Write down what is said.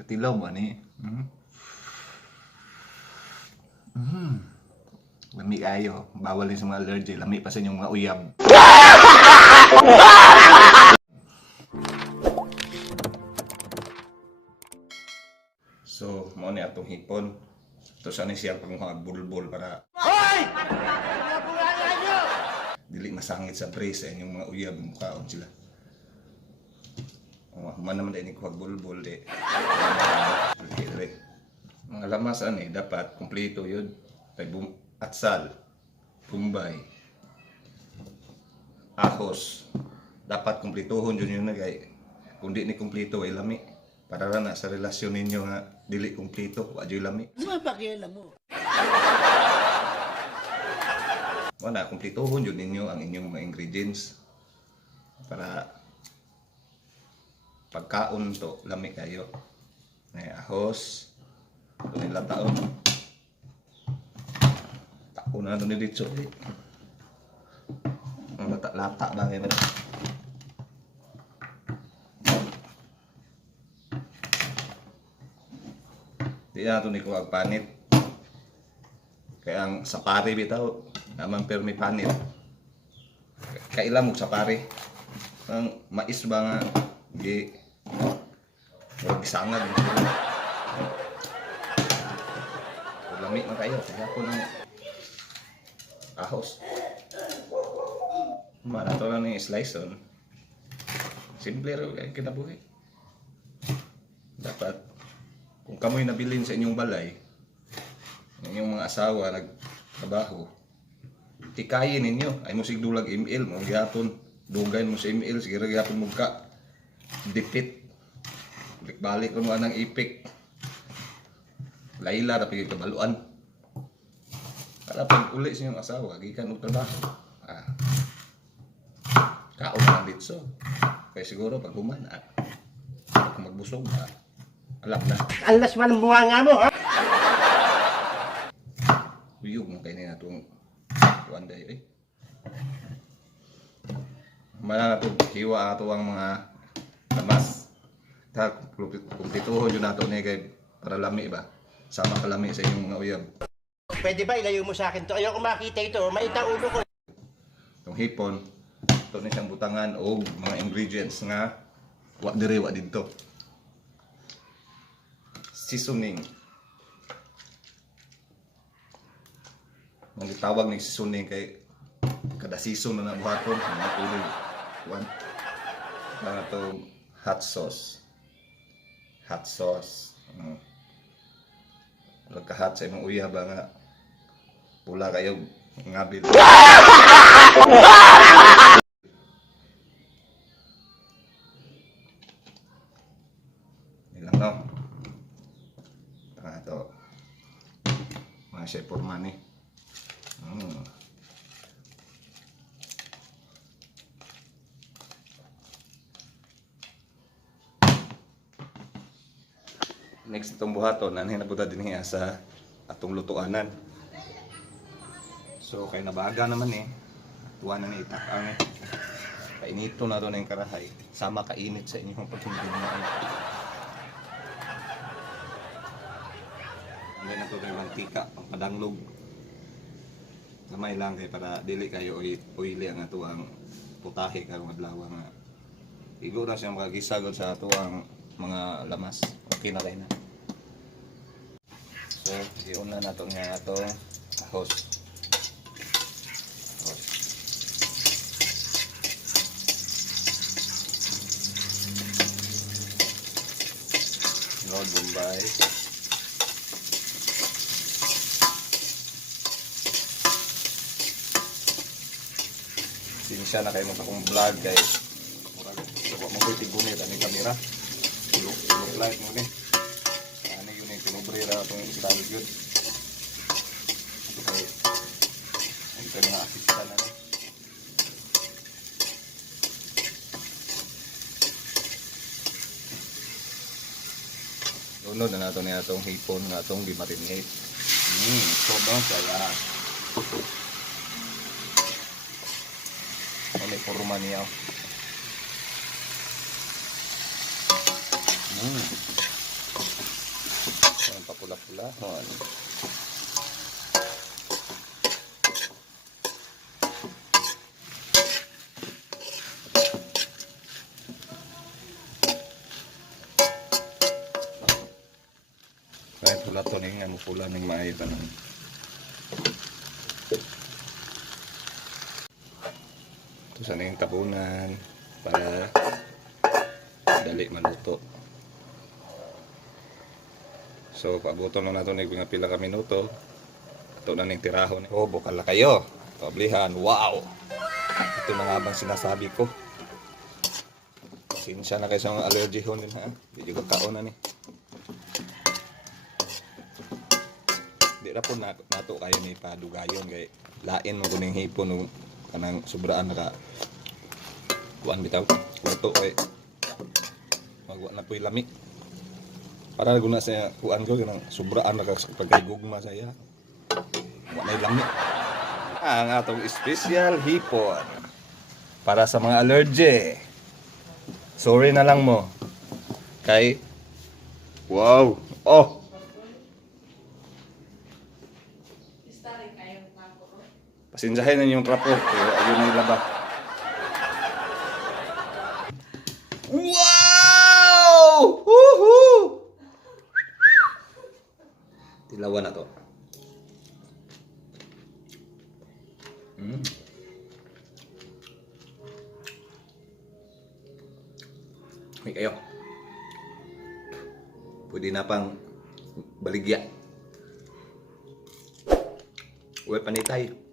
Katilaw mo ni. Lami kayo. Bawal din sa mga allergy. Lami pa sa inyong mga uyab. So, mo ni atong hipon. Ito sa ni siya pang mga bulbul para dili masangit sa brace sa inyong mga uyab. Mukhaon sila. Man naman din kuha bulbul di. Mga lamas ani dapat kumpleto yun. Kay atsal, bumbay, ahos. Dapat kumpletohon yun na kay kung di ni kumpleto ay lami. Para na sa relasyon ninyo nga dili kumpleto, wa jud lami. Ano ba pakialam mo? Wala kumpletohon yun ninyo ang inyong mga ingredients para pagkaon to lami kayo. May ahos, ito nila taon. Taon na ito ni dito. Ang lata-lata lang yun. Di na ito ni ko agpanit. Kaya ang sapari bitaw, naman permi panit. Kailan mo sapari. Ang mais ba nga, di huwag sangag. Lamig na kayo. Kaya ako ng ahos. Marato lang yung slice on. Simple rin kayo kinabuhi. Dapat, kung kamoy nabilin sa inyong balay, inyong mga asawa nagtrabaho, tikayin ninyo. Ay mo sigdulag email mo. Gihapon, dugayin mo sa email. Sige gihapon mo ka. Dipit. Balik mo ng ipik. Laila tapi kabaluan. Para pag uli sa inyong asawa, gikan og trabaho. Kaon lang dito. Kaya siguro pag humana, kung magbusog na, alam na. Alas man ang bunga nga mo, ha? Uyog mo kayo na itong kuanday eh. Mana na ito, hiwa ito ang mga lamas. Kumpituho yun nato niya kay para lami ba? Sama kalami sa inyong mga uyab. Pwede ba ilayo mo sa akin to? Ayoko makita ito. Maita ulo ko. Itong hipon, ito na siyang butangan o mga ingredients nga wa dire wa dito. Seasoning. Ang tawag ng seasoning kay kada season na nabuhaton, mga tuloy. One. Mga itong hot sauce. Hot sauce. Pagka-hot sa imong uyab nga pula kayo ngabil. Ilang no? Ito. Mga chef forman eh. Next itong buhaton, nanay nabuta din niya sa atong lutuanan. So kay nabaga naman eh. Tuwa na ni itakang eh. Kainito na doon yung karahay. Sama kainit sa inyong pagkindinain. Hindi na ito yung mantika, pangpadanglog. Lamay lang kay para dili kayo oily ang ato ang putahe karong adlaw nga. Igo na siya makagisagod sa ato ang mga lamas. Okay na kayo na. So, iuna na ito nga ito ahos. Lord Bombay. Sinsya na kayo mo sa akong vlog guys. Huwag mo ko itigunit ang kamera. Look light mo ni. Ano yun yung pinubrera itong style yun. Okay. Ito mga assistant na ni. Lunod na nato niya itong hipon na itong gimarinate. Sobrang saya. Ano yung forma niya. Pulahon. Kahit pula to ning ano pula ning maayo tanan. Ito sa ning tabunan para dali maluto. So pabuton na nato ning pila ka minuto. Ito na ning tirahon. Oh, bukal na kayo. Pablihan. Wow. Ito na nga bang sinasabi ko. Sinsya na kayo sa mga allergy ho din ha. Hindi ko kaon na ni. Di ra po nato kayo ni padugayon kay lain mo kuning hipon no kanang sobraan naka kuan bitaw. Luto kay magwa na po'y lami. Para guna sa kuan ko kanang sobraan naka pagkagugma saya. Wa nay lami. Ang atong special hipon para sa mga allergy. Sorry na lang mo. Kay wow. Oh. Pasinsahin na yung trapo. Pero ayun na ilaba. Wow! Woohoo! Tilawan na to. May kayo. Pwede na pang baligya. Uwe panitay.